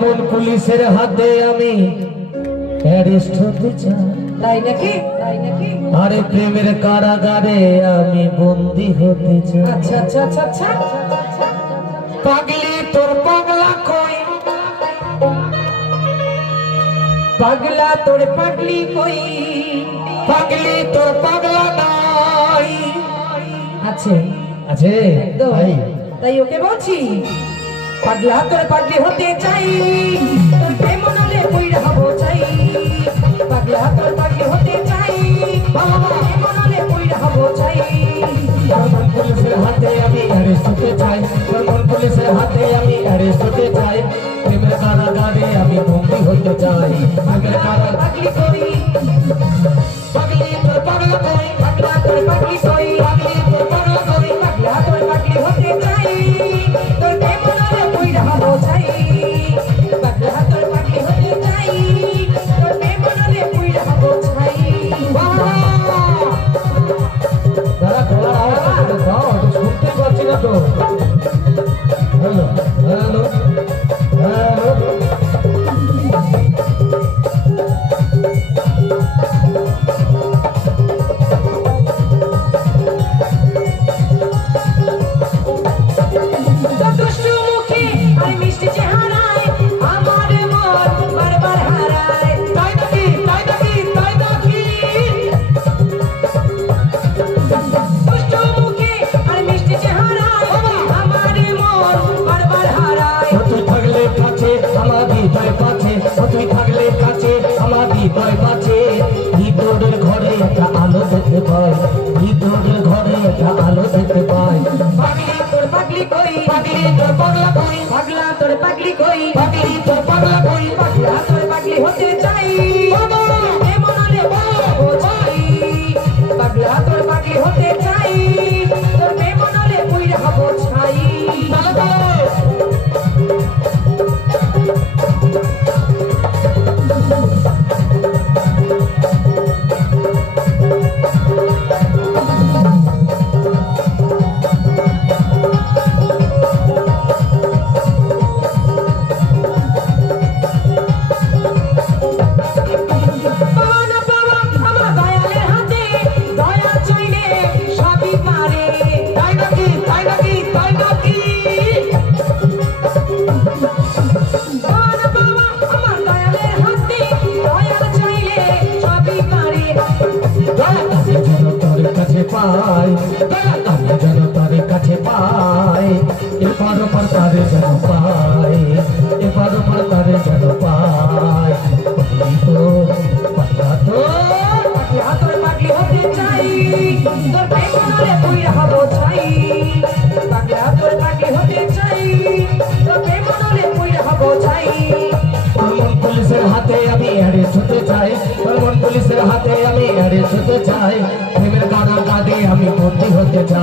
মন পুলিশের হাতে আমি অ্যারেস্ট হতে চাই। তাই নাকি? তাই নাকি আরে প্রেমের কারাগারে আমি বন্দি হতে চাই। আচ্ছা আচ্ছা আচ্ছা আচ্ছা। পাগলি তোর পাগলা কই? পাগলা তোর পাগলি কই? পাগলি তোর পাগলা নাই। আছে। আছে? একদম। ভাই তাই ওকে বলছি। পাগলা তোর পাগলি হতে চাই, তোর প্রেম নলে কইরা হব চাই। পাগলা তোর পাগলি হতে চাই, বাবা প্রেম নলে কইরা হব চাই। মন পুলিশের হাতে আমি অ্যারেস্ট হতে চাই মন পুলিশের হাতে আমি অ্যারেস্ট হতে চাই। প্রেমের কারাগারে আমি বন্দি হতে চাই প্রেমের কারাগারে পাগলি কই পাগলি তোর পাগলা কই পাগলা তোর পাগলি কই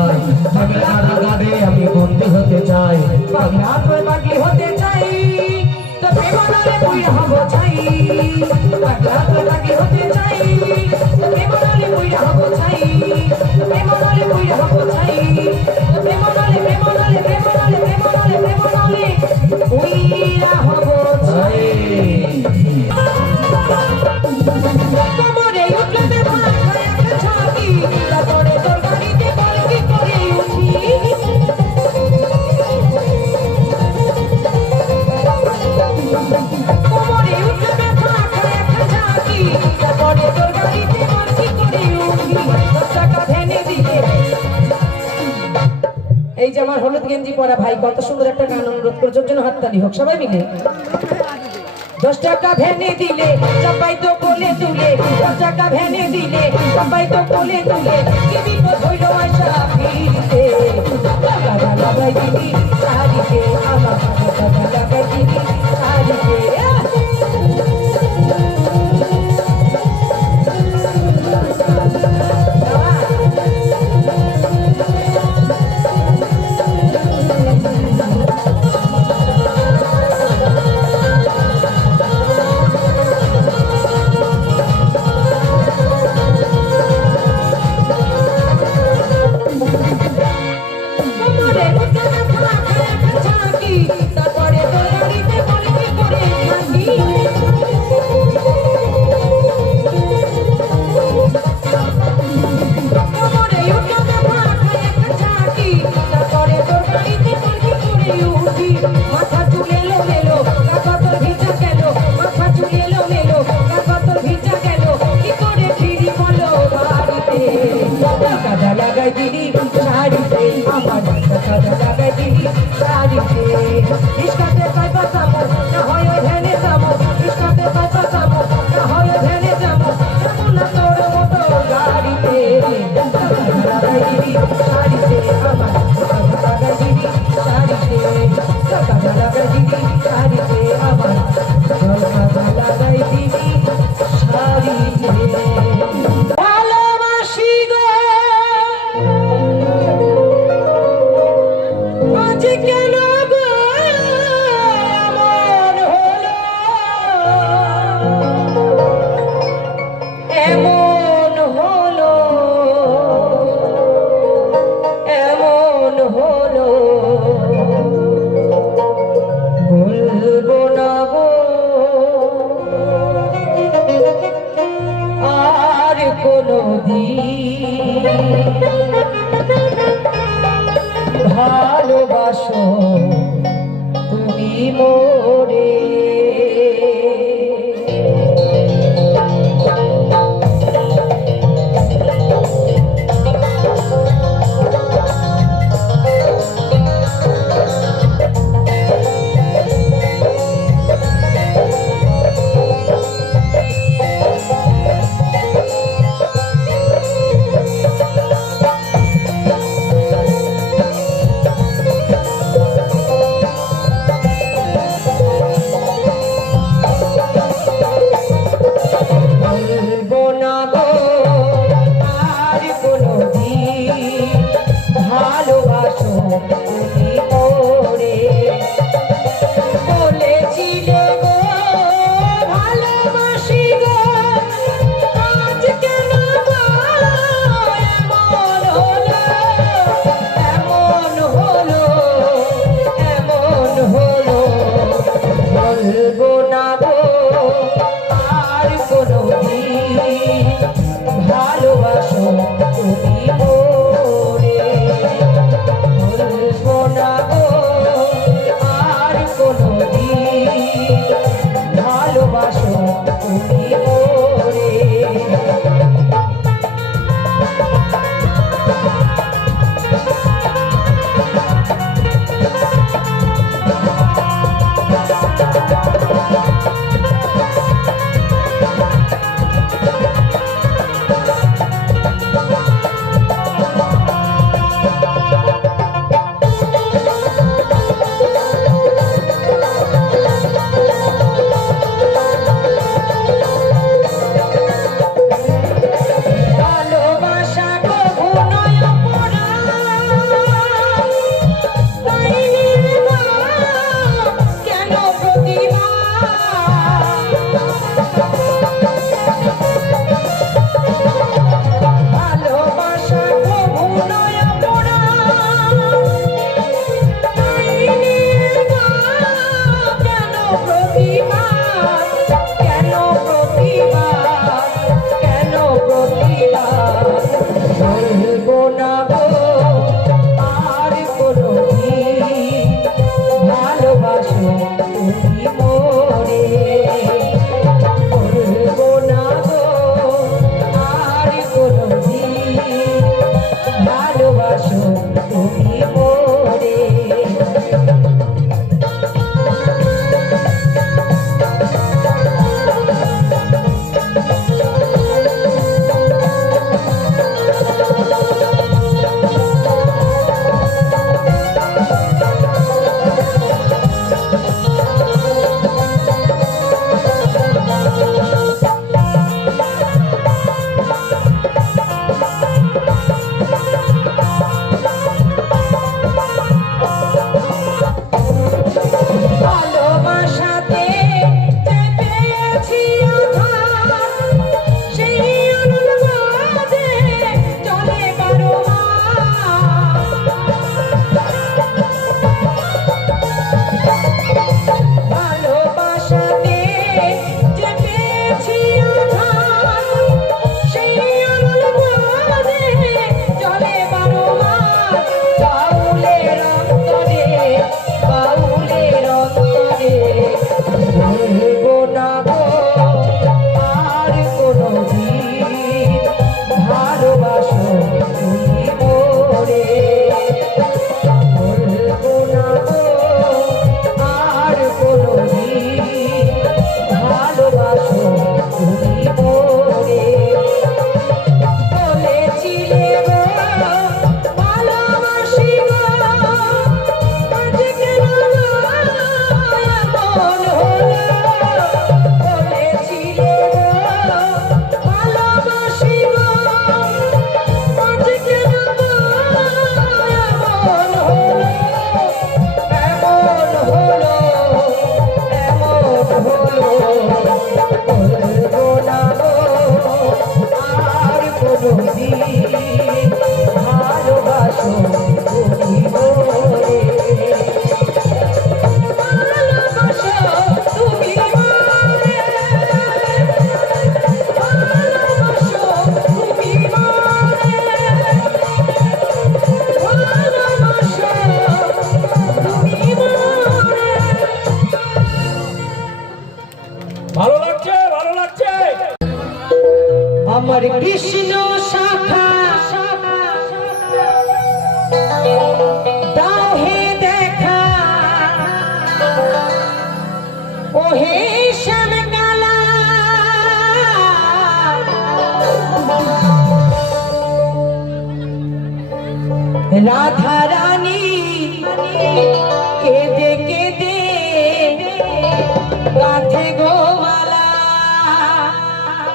চাই। প্রেমের কারাগারে আমি বন্দি হতে চাই। পাগলা তোর বাকি হতে চাই। তোর প্রেমনারে তুই হব চাই। পাগলা এই যে আমার হলুদ গেঞ্জি পরা ভাই, কত সুন্দর একটা গান অনুরোধ করেছে জন্য হাততালি হোক, সবাই মিলে। দশ টাকা ভ্যানে দিলে, সবাই তো কোলে তুলে, দশ টাকা ভ্যানে দিলে, সবাই তো কোলে তুলে, কি বিপদ হইল আশা ফিরিতে? টাকা লাগাই দিবি সারিতে আমার টাকা লাগাই দিবি সারিতে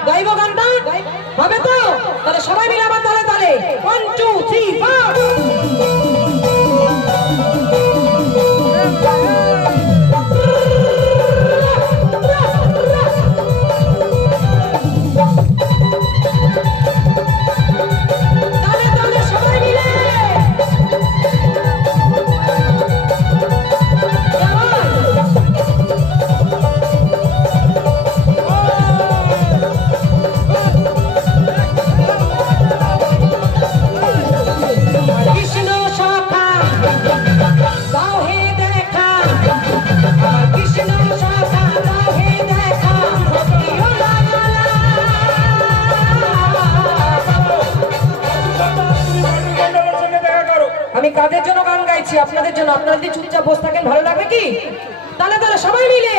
গাইব গানটা? হবে তো? তাহলে সবাই মিলে আমার তাহলে তাহলে ওয়ান টু থ্রি ফোর সবাই মিলে